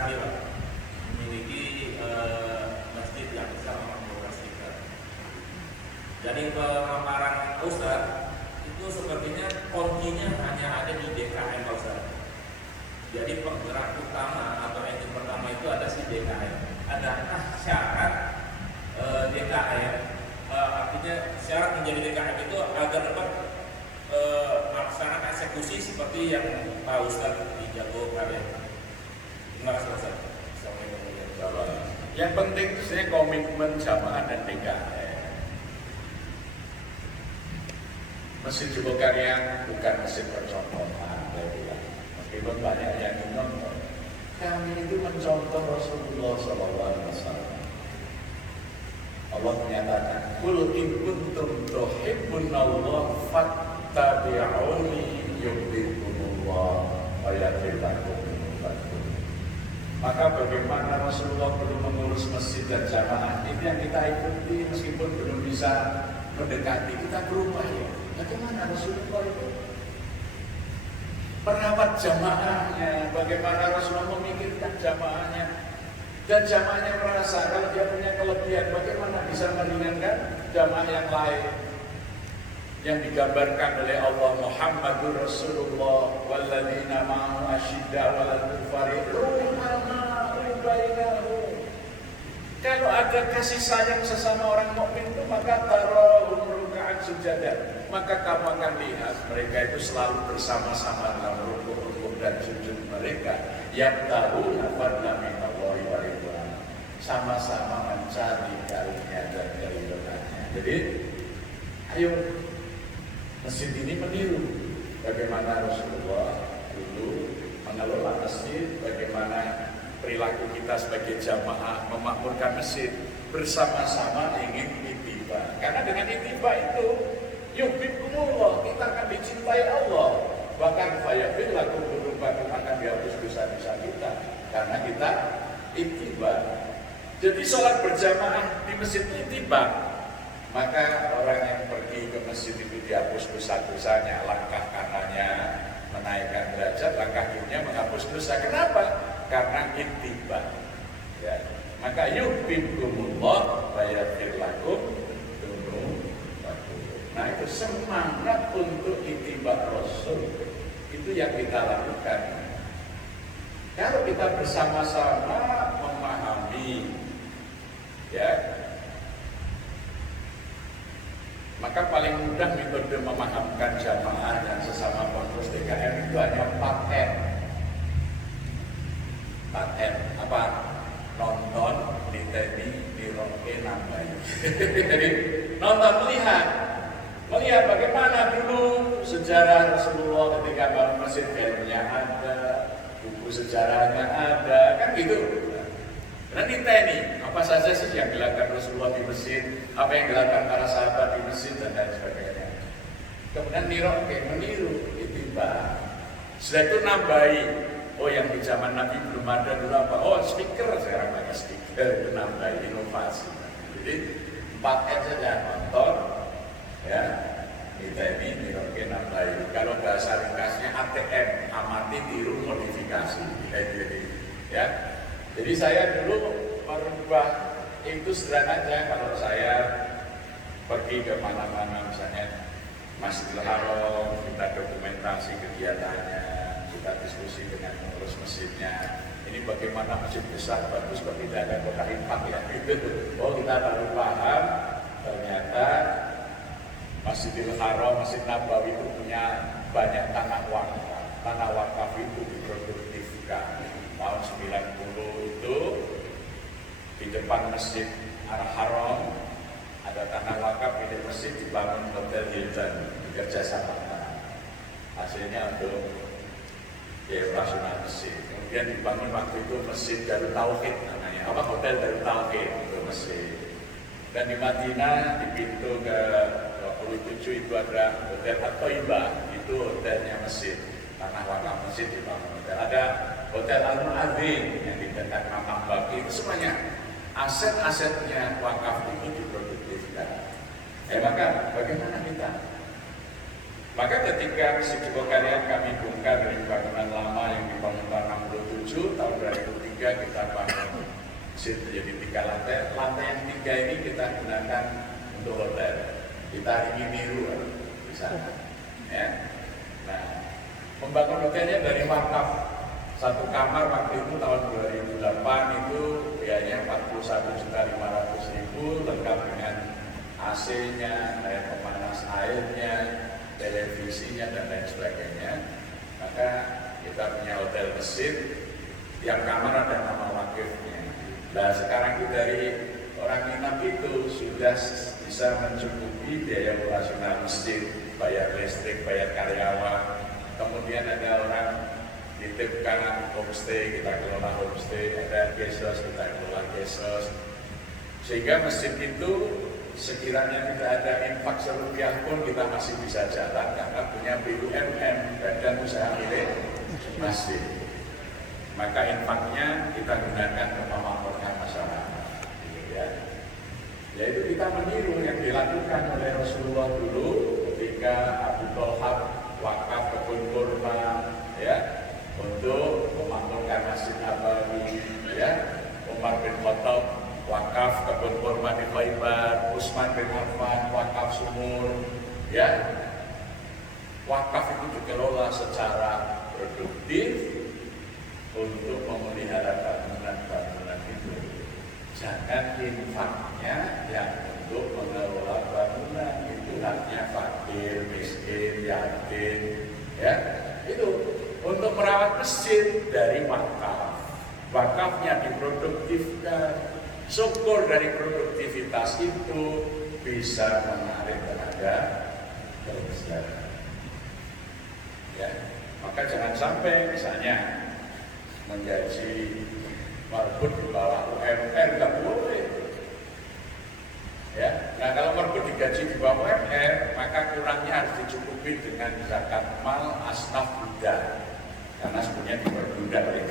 sekali Pak, memiliki masjid yang besar memang stiker. Jadi pemaparan Ustaz itu sepertinya kuncinya hanya ada di DKM Ustaz. Jadi penggerak utama atau engine pertama itu ada si DKM. Adakah syarat DKM? Artinya syarat menjadi DKM itu agar dapat melaksanakan eksekusi seperti yang Pak Ustaz dijagokan ya. Terima kasih Ustaz. Yang penting itu sebenarnya komitmen jamaah dan DKM. Masjid Jogokaryan bukan masjid percontohan, meskipun banyak yang mencontoh. Kami itu mencontoh Rasulullah SAW. Allah menyatakan, "Qul in kuntum tuhibbunallah fattabi'uni yuhibbukumullah wa yaghfir lakum dzunubakum." Maka bagaimana Rasulullah perlu mengurus masjid dan jamaah ini yang kita ikuti meskipun belum bisa mendekati, kita berupaya. Bagaimana Rasulullah itu merawat jamaahnya, bagaimana Rasulullah memikirkan jamaahnya, dan jamaahnya merasa kalau dia punya kelebihan, bagaimana bisa meringankan jamaah yang lain. Yang digambarkan oleh Allah, Muhammadur Rasulullah walladzina ma'ahu asyidda 'alal kuffari ruhama'u bainahum. Kalau ada kasih sayang sesama orang mukmin itu, maka tarahum ruk'an sujadan, maka kamu akan lihat mereka itu selalu bersama-sama dalam rukuk dan sujud mereka. Yang tahu fadlan minallahi wa ridwan, sama-sama mencari karunia dan keridhaannya. Jadi, ayo masjid ini meniru bagaimana Rasulullah dulu mengelola masjid, bagaimana perilaku kita sebagai jamaah memakmurkan masjid bersama-sama ingin ittiba. Karena dengan ittiba itu yuhibbukumullah, kita akan dicintai Allah. Bahkan fayaghfir lakum dzunubakum, akan dihapus dosa-dosa kita karena kita ittiba. Jadi sholat berjamaah di masjid ittiba. Maka orang yang pergi ke masjid itu dihapus dosa-dosanya, langkah kanannya menaikkan derajat, langkah kirinya menghapus dosa. Kenapa? Karena ittiba. Ya. Maka yuhibbukumullah wa yaghfir lakum dzunubakum. Nah, itu semangat untuk ittiba Rasul. Itu yang kita lakukan. Kalau kita bersama-sama memahami, ya, maka paling mudah metode memahamkan jamaah dan sesama pengurus DKM itu hanya 4M. 4M apa? Nonton, niteni, niroke, nambahi. Jadi nonton, melihat bagaimana dulu sejarah Rasulullah ketika bangun masjid, filmnya ada, buku sejarahnya ada, kan gitu. Dan niteni, apa saja sih yang dilakukan Rasulullah di masjid, apa yang dilakukan para sahabat di masjid, dan lain sebagainya. Kemudian meniru, ittiba. Setelah itu nambahi, oh yang di zaman Nabi belum ada dulu apa? Oh speaker, sekarang pakai speaker, itu nambahi, inovasi. Jadi 4M saja, nonton, ya, niteni, niroke, nambahi. Kalau bahasa ringkasnya ATM, amati, tiru, modifikasi. Ya. Jadi saya dulu merubah itu sederhana aja. Kalau saya pergi ke mana-mana, misalnya Masjidil Haram, kita dokumentasi kegiatannya, kita diskusi dengan pengurus masjidnya. Ini bagaimana masjid besar, bagus, kok tidak ada kota infak ya? Oh, kita baru paham ternyata Masjidil Haram, Masjid Nabawi itu punya banyak tanah wakaf. Tanah wakaf itu diproduktifkan. Tahun 90 itu di depan Masjid Al-Haram ada tanah wakaf milik masjid, dibangun Hotel Hilton bekerja sama. Hasilnya untuk operasional masjid. Kemudian dibangun waktu itu Masjid Darut Tauhid namanya, apa, Hotel Darut Tauhid untuk masjid. Dan di Madinah di pintu ke 27 itu ada Hotel At-Thaibah, itu hotelnya masjid, tanah wakaf masjid dibangun hotel. Ada Hotel Al-Mu'adzin yang di dekat Makam Baqi, itu semuanya aset-asetnya wakaf itu diproduktifkan. Maka bagaimana kita? Maka ketika Masjid Jogokaryan kami bongkar dari bangunan lama yang dibangun tahun 67, tahun 2003 masjid menjadi 3 lantai. Lantai yang 3 ini kita gunakan untuk hotel. Kita ingin niru di sana. Ya. Nah, membangun hotelnya dari wakaf. Satu kamar waktu itu tahun 2008 itu biayanya 41.500.000, lengkap dengan AC-nya, air pemanas airnya, televisinya dan lain sebagainya. Maka kita punya hotel masjid, tiap kamar ada nama wakifnya. Nah sekarang itu dari orang nginap itu sudah bisa mencukupi biaya operasional masjid, bayar listrik, bayar karyawan. Kemudian ada orang dititipkan homestay, kita kelola homestay, ada gesos, kita kelola gesos. Sehingga masjid itu sekiranya tidak ada infak serupiah pun kita masih bisa jalan karena punya BUMN, Badan Usaha Milik Masjid. Maka infaknya kita gunakan untuk memakmurkan masyarakat. Ya. Yaitu kita meniru yang dilakukan oleh Rasulullah dulu ketika Abu Thalhab wakaf kebun kurma, ya, untuk memakmurkan Masjid Nabawi, ya. Umar bin Khattab wakaf kebun kurma di Khaybar, Utsman bin Affan wakaf sumur, ya. Wakaf itu dikelola secara produktif untuk memelihara bangunan-bangunan itu. Jangan infaknya yang untuk mengelola bangunan, itu haknya fakir, miskin, yatim, ya. Itu untuk merawat masjid dari wakaf. Wakafnya diproduktifkan. Syukur dari produktivitas itu bisa menarik tenaga kerja. Ya, maka jangan sampai misalnya menggaji marbut di bawah UMR nggak boleh. Ya, nah kalau marbut digaji di bawah UMR, maka kurangnya harus dicukupi dengan zakat mal asnaf budak, karena sebenarnya diperbudak oleh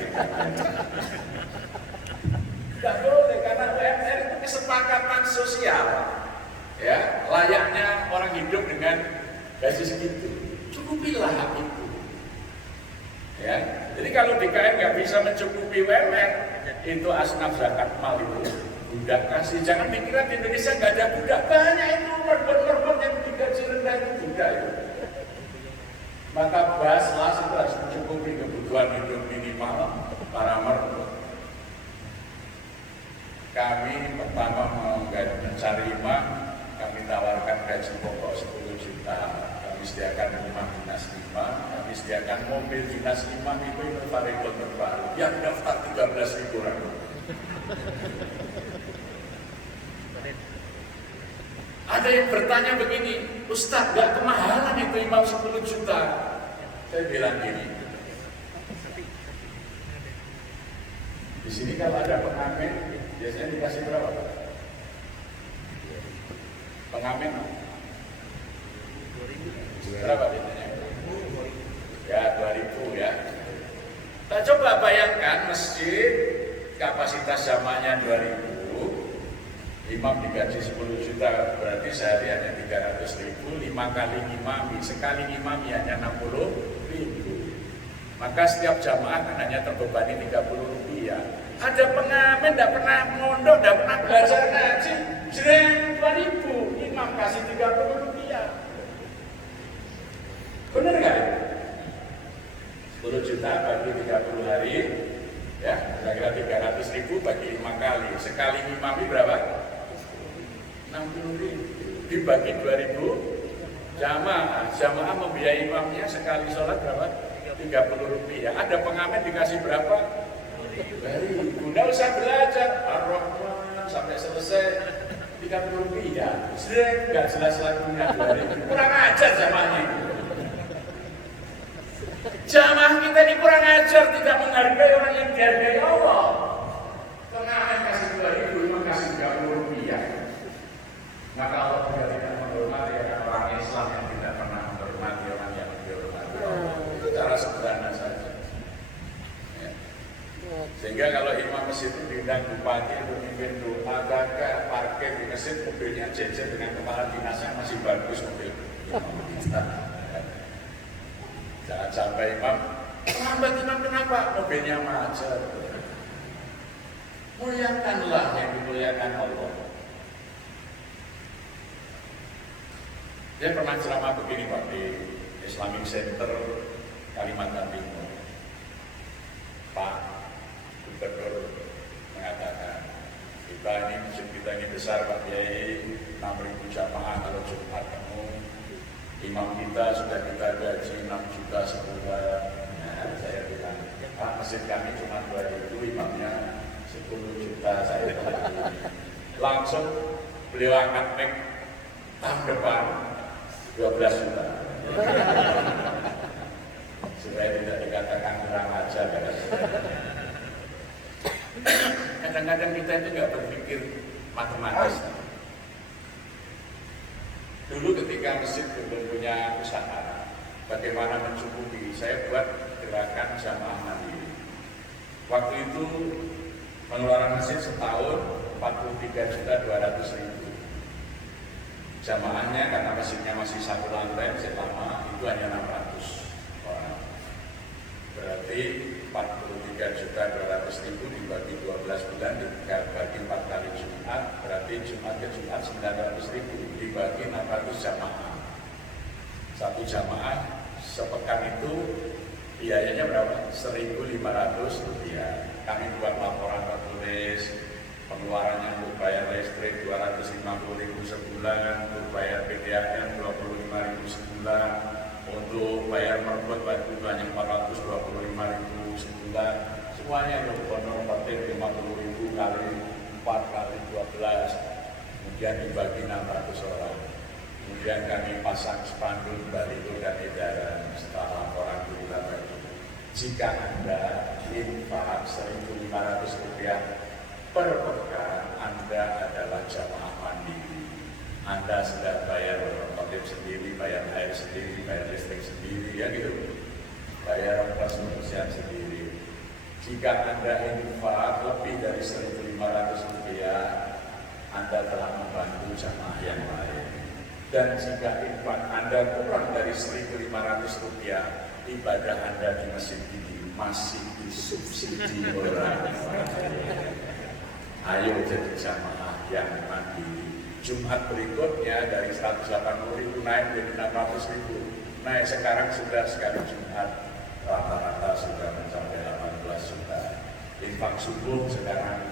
tidak boleh, karena UMR itu kesepakatan sosial, ya, layaknya orang hidup dengan gaji segitu, cukupilah hak itu, ya. Jadi kalau DKM nggak bisa mencukupi UMR, itu asnaf zakat mal itu budak kasih. Jangan pikiran di Indonesia nggak ada budak, banyak itu merbon yang digaji rendah itu budak itu. Maka baslas itu harus mencukupi kebutuhan hidup minimal para merbon. Kami pertama mencari imam, kami tawarkan gaji pokok 10 juta, kami sediakan imam dinas imam, kami sediakan mobil dinas imam itu Innovarekon terbaru, yang daftar 13.000 orang. Ada yang bertanya begini, Ustaz, gak kemahalan itu imam 10 juta? Saya bilang gini, di sini kalau ada pengamen, biasanya dikasih berapa? Pengamen? 2.000. Berapa biasanya? Ya 2.000 ya. Kita coba bayangkan masjid kapasitas zamannya 2.000, imam digaji 10 juta, berarti sehari hanya 300.000, 5 kali imami, sekali imami hanya 60.000. Maka setiap jamaah kan hanya terbebani 30 rupiah. Ada pengamen tidak pernah mondok, tidak pernah belajar ngaji, jreng 2.000, imam kasih 30 rupiah. Benar nggak? 10 juta bagi 30 hari, ya, kira-kira 300.000 bagi 5 kali. Sekali imami berapa? 60.000. Dibagi 2.000 jamaah membiayai imamnya sekali sholat berapa? 30 rupiah. Ada pengamen dikasih berapa? 2.000. Nggak usah belajar Ar-Rahman sampai selesai 30 rupiah. Sering nggak jelas lagunya 2.000. Kurang ajar jamaahnya. Jamaah kita ini kurang ajar, tidak menghargai orang yang dihargai Allah. Pengamen kasih 2.000, imam kasih 30 rupiah. Maka Allah juga tidak menghormati orang Islam yang tidak pernah menghormati orang yang dihormati Allah. Itu cara sederhana saja. Sehingga kalau imam masjid itu diundang bupati untuk memimpin doa, gagah parkir di masjid, mobilnya jejer dengan kepala dinasnya masih bagus mobil. Jangan sampai imam, lambat imam kenapa? Mobilnya macet. Muliakanlah yang dimuliakan Allah. Dia pernah ceramah begini Pak di Islamic Center Kalimantan Timur. Pak Gubernur mengatakan, masjid kita ini besar Pak Kiai, 6.000 jamaah kalau Jumat kamu. Imam kita sudah kita gaji 6 juta sebulan. Nah, saya bilang, Pak, masjid kami cuma 2.000, imamnya 10 juta saya bagi. Langsung beliau angkat mic, tahun depan 12 juta. Supaya tidak dikatakan kurang ajar. Kadang-kadang kita itu nggak berpikir matematis. Dulu ketika masjid belum punya usaha, bagaimana mencukupi, saya buat gerakan jamaah mandiri. Waktu itu pengeluaran masjid setahun 43.200.000. Jamaahnya karena masjidnya masih satu lantai, masjid lama, itu hanya 600 orang. Berarti 43.200.000 dibagi 12 bulan, dibagi 4 kali Jumat, berarti Jumat ke Jumat 900.000 dibagi 600 jamaah. Satu jamaah sepekan itu biayanya berapa? 1.500 rupiah. Kami buat laporan tertulis, pengeluarannya untuk bayar listrik 250.000 sebulan, untuk bayar PDAM 25.000 sebulan, untuk bayar merbot waktu itu hanya 425.000 sebulan. Semuanya itu honor partai 50.000 kali 4 kali 12, kemudian dibagi 600 orang. Kemudian kami pasang spanduk, baliho dan edaran setelah laporan kita tadi. Jika Anda infak 1.500 rupiah per pekan, Anda adalah jamaah mandiri. Anda sudah bayar khotib sendiri, bayar air sendiri, bayar listrik sendiri, ya gitu. Bayar ongkos kebersihan sendiri. Jika Anda infak lebih dari 1.500 rupiah, Anda telah membantu jamaah yang lain. Dan jika infak Anda kurang dari 1.500 rupiah, ibadah Anda di masjid ini masih disubsidi orang. Ayo jadi jamaah yang mandiri. Jumat berikutnya dari 180.000 naik menjadi 600.000. Naik sekarang sudah sekali Jumat rata-rata sudah mencapai 18 juta. Infak subuh sekarang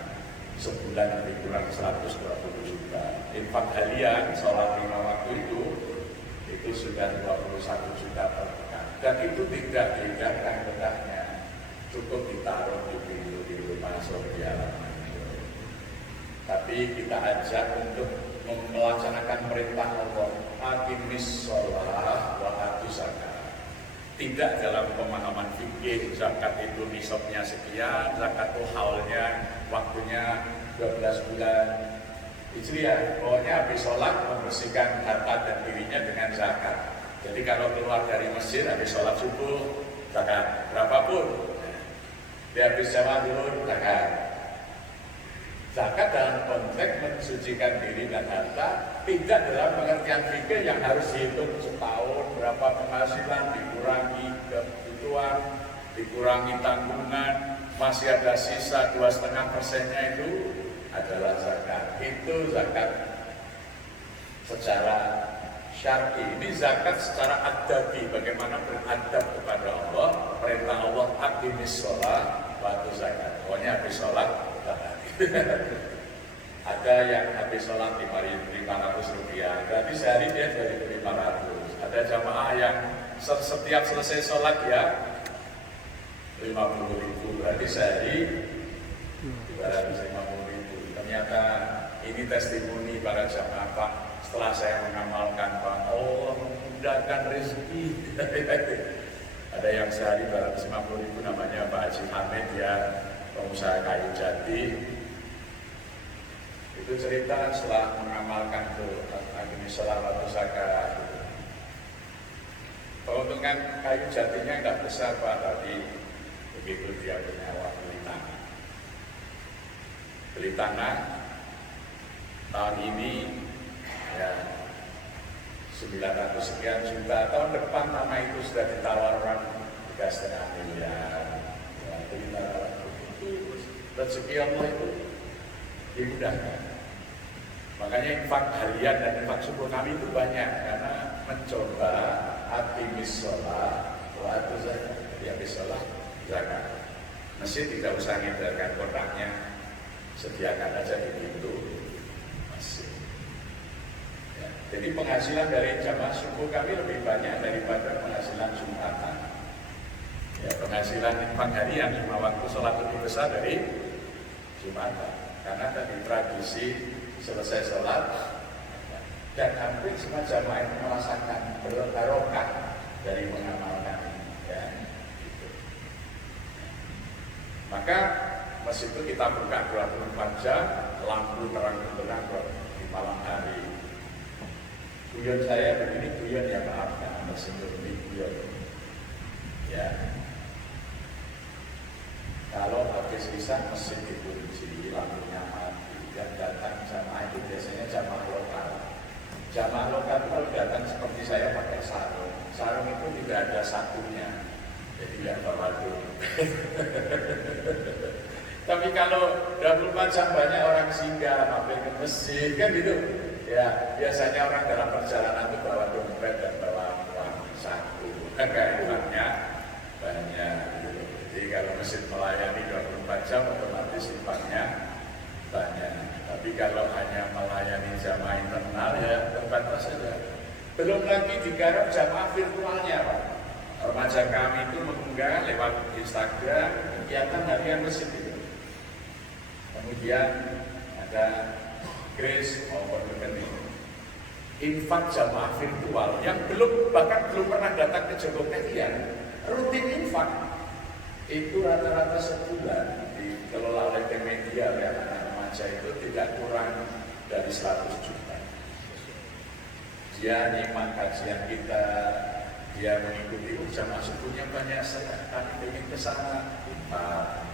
sebulan lebih kurang 120 juta. Infak harian sholat 5 waktu itu sudah 21 juta per pekan. Dan itu tidak dihindarkan bedahnya, cukup ditaruh di pintu masuk di halaman. Tapi kita ajak untuk melaksanakan perintah Allah, aqimis sholah wa atu zakat. Tidak dalam pemahaman fikih zakat itu nisabnya sekian, zakat itu haulnya, waktunya 12 bulan Hijriah. Pokoknya habis sholat membersihkan harta dan dirinya dengan zakat. Jadi kalau keluar dari masjid habis sholat subuh, zakat berapapun. Dia habis jamaah zuhur, zakat. Zakat dalam konteks mensucikan diri dan harta, tidak dalam pengertian fikih yang harus dihitung setahun berapa penghasilan, dikurangi kebutuhan, dikurangi tanggungan, masih ada sisa 2,5%-nya itu adalah zakat. Itu zakat secara syar'i. Ini zakat secara adabi, bagaimana beradab kepada Allah. Perintah Allah aqimis sholat waktu zakat. Pokoknya habis sholat zakat. Ada yang habis sholat 5.500 rupiah, berarti sehari dia 2.500. Ada jamaah yang setiap selesai sholat ya 50.000, berarti sehari 250.000. Ternyata ini testimoni para jamaah, Pak. Setelah saya mengamalkan, Pak, Allah memudahkan rezeki. Ada yang sehari 250.000, namanya Pak Haji Hamid, ya pengusaha kayu jati. Itu cerita setelah mengamalkan tuh aqimis sholat wa atu zakat. Keuntungan kayu jatinya nggak besar Pak, tapi begitu dia punya uang beli tanah tahun ini ya 900 sekian juta. Tahun depan tanah itu sudah ditawar orang 3,5 miliar. Ya, beli tanah itu rezeki Allah itu dimudahkan. Makanya infak harian dan infak subuh kami itu banyak karena mencoba atimis sholat, waktu habis sholat zakat. Masjid tidak usah ngedarkan kotaknya, sediakan aja di pintu masjid. Ya, jadi penghasilan dari jamaah subuh kami lebih banyak daripada penghasilan Jumatan. Ya, penghasilan infak harian 5 waktu sholat lebih besar dari Jumatan. Karena tadi tradisi selesai sholat dan hampir semua jamaah merasakan berbarokah dari mengamalkan. Ya, gitu. Maka masjid itu kita buka 24 jam, lampu terang-terang di malam hari. Guyon saya begini, guyon ya maafkan, masjid ini guyon. Ya. Kalau habis isya masjid dikunci, lampunya mati, dan datang jamaah itu biasanya jamaah lokal. Jamaah lokal itu kalau datang seperti saya pakai sarung. Sarung itu tidak ada satunya, jadi tidak terlalu. Tapi kalau 24 jam banyak orang singgah, mampir ke masjid, kan gitu. Ya, biasanya orang dalam perjalanan itu bawa dompet dan bawa uang saku. Kayaknya banyak. Jadi kalau masjid melayani 24 jam otomatis infaknya banyak. Tapi kalau hanya melayani jamaah internal ya terbatas saja. Belum lagi digarap jamaah virtualnya, Pak. Remaja kami itu mengunggah lewat Instagram kegiatan harian masjid itu. Kemudian ada Grace maupun rekening infak jamaah virtual yang bahkan belum pernah datang ke Jogja Kalian, rutin infak itu rata-rata sebulan dikelola oleh tim media oleh anak-anak remaja itu tidak kurang dari 100 juta. Dia nyimak kajian kita, dia mengikuti jamaah subuhnya banyak sekali, kami ingin ke sana infak.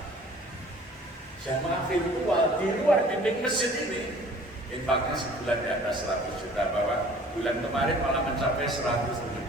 Jamaah virtual di luar dinding masjid ini infaknya sebulan di atas 100 juta, bahwa bulan kemarin malah mencapai 170